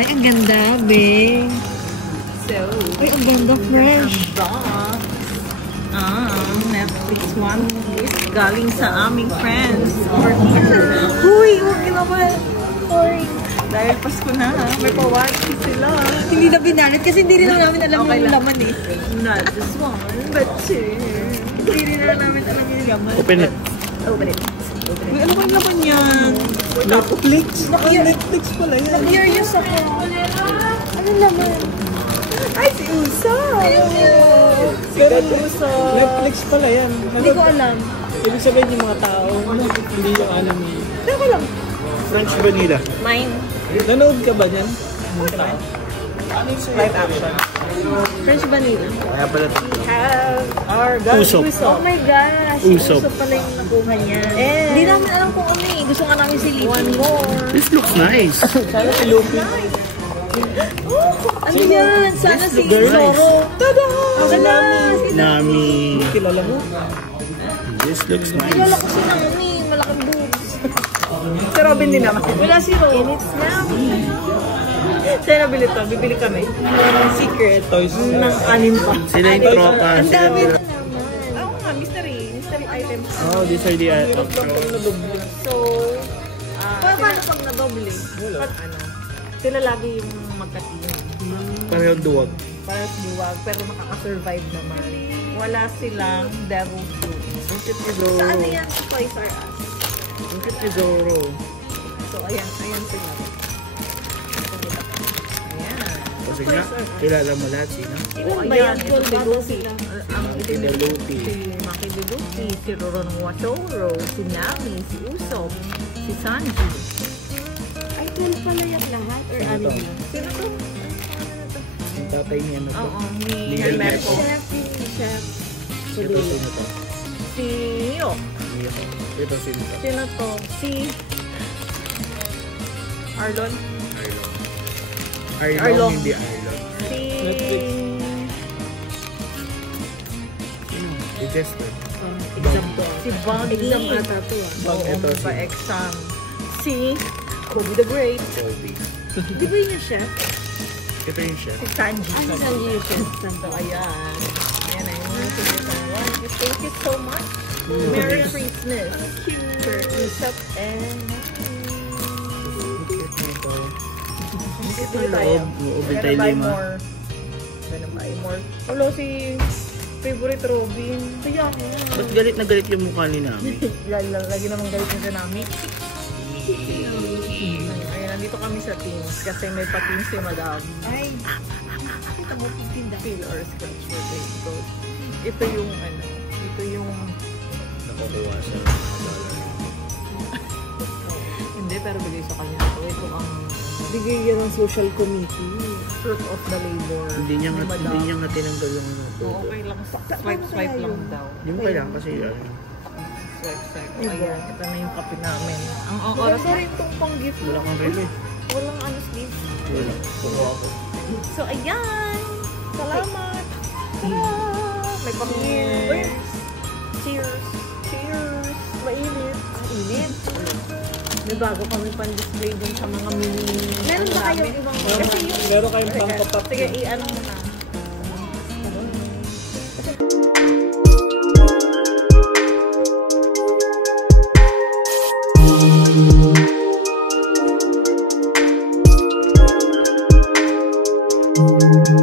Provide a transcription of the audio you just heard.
Ay, ang ganda, babe. So, ay, ang ganda, fresh. Netflix One is galing sa aming friends over here. Huy, huwag naman. Sorry. Dahil Pasko na, may pa-watch sila. Hindi na binalit kasi hindi rin namin alam yung laman eh. Not this one, but two. Hindi rin namin alam yung laman. Open it. Open it. Uy, ano ba yung laman yan? Netflix? Netflix pala yan. Curious ako. Ano laman? Ay, si Uso! Pero Netflix pala yan. Hindi ko alam. Ibig sabihin yung mga tao, hindi yung alam ni... Teka lang. French vanilla. Mine. Nanood ka ba dyan? Live action. French vanilla. Kaya pala ito. We have our guys. Usop. Oh my gosh. Usop. Usop pala yung nakuha niya. And Hindi namin alam kung ano eh. Gusto nga namin silipin. one more. This looks nice. Sana si Lupi. Ano yan? Sana si very nice. Zoro. Tada! Sana si Nami. Kilala mo? This looks Kilala nice. ko si Nami. Malaking boobs. Si Robin din naman. Wala si Ro. And it's Nami. Sa'yo nabili to. Bibili kami. Secret. Toys. Ng anim pa. Sila yung tropa. Ang Sila dami yung... na naman. Oo nga, mystery. Mystery items. Oh, these are the So, paano pag nadoble? Pag ano, sila lagi yung magka-team. parehong duwag. Parang duwag, pero makaka-survive naman. Wala silang devil fruit. Look at ni Zoro. Saan yan sa Toys R Us? Look at ni Zoro. So, ayan sila. Ayan. Kasi nga, kilala mo lahat sino? Oh, Ilan ba ayan, yan? ito si Full Luffy. sila. Ang Si Luffy. Si Maki de Luffy, si Roronoa Watoro, si Nami, si Usopp, si Sanji. Ay, 12 pala yung lahat? Or ano to? na? Sino to? Yung tatay niya na to. Oo, ni Ni Helmepo. Chef, chef. Ito sino to? Si Neo. Ito sino to? Sino to? Si Arlon. Arlong. Arlong. Hindi Arlong. Si Netflix. Si Chester. Exam to. Si Buggy. Exam ata to ah. Bang ito Oo, si pa-exam. Si Kobe the Great. Kobe. Di ba yun yung chef? Ito yung chef. Si Sanji. Ano sa yung chef? So, ayan. Ayan na yung mga sinitawa. Thank you so much. Merry Christmas. For Usopp and Ito loob. Ubitay lima. Gonna buy more. Hello, si favorite Robin. Kaya ako. Ba't galit na galit yung mukha ni Nami? Lagi naman galit yung Tsunami. Ayan, nandito kami sa teams kasi may pa-teams si Madam. Ay. Kita mo pagtinda. Feel or scratch for raincoat. Ito yung ano, ito yung Nakukuwasan. hindi, pero bigay sa kanya ito. Ito ang Bigay yan ng social committee. fruit of the labor. Hindi niya ni nga Madam. hindi niya nga tinanggal yung ano ko. Oo, okay lang. Swipe lang daw. Hindi mo kailangan kasi ano. Swipe. Ayan, ito na yung kape namin. Ang oras Maganda rin itong pang-gift. Wala kang relo eh. Walang ano sleeve. Wala. Kuha ako. So, ayan! Salamat! Tara! May pang-cheers! Cheers! Cheers! Mainit! Mainit! May bago kami pan-display din sa mga mini... Meron ba kayong ibang Kasi yung... Meron kayong pang-pop-up. Sige, i-ano mo na. Thank you.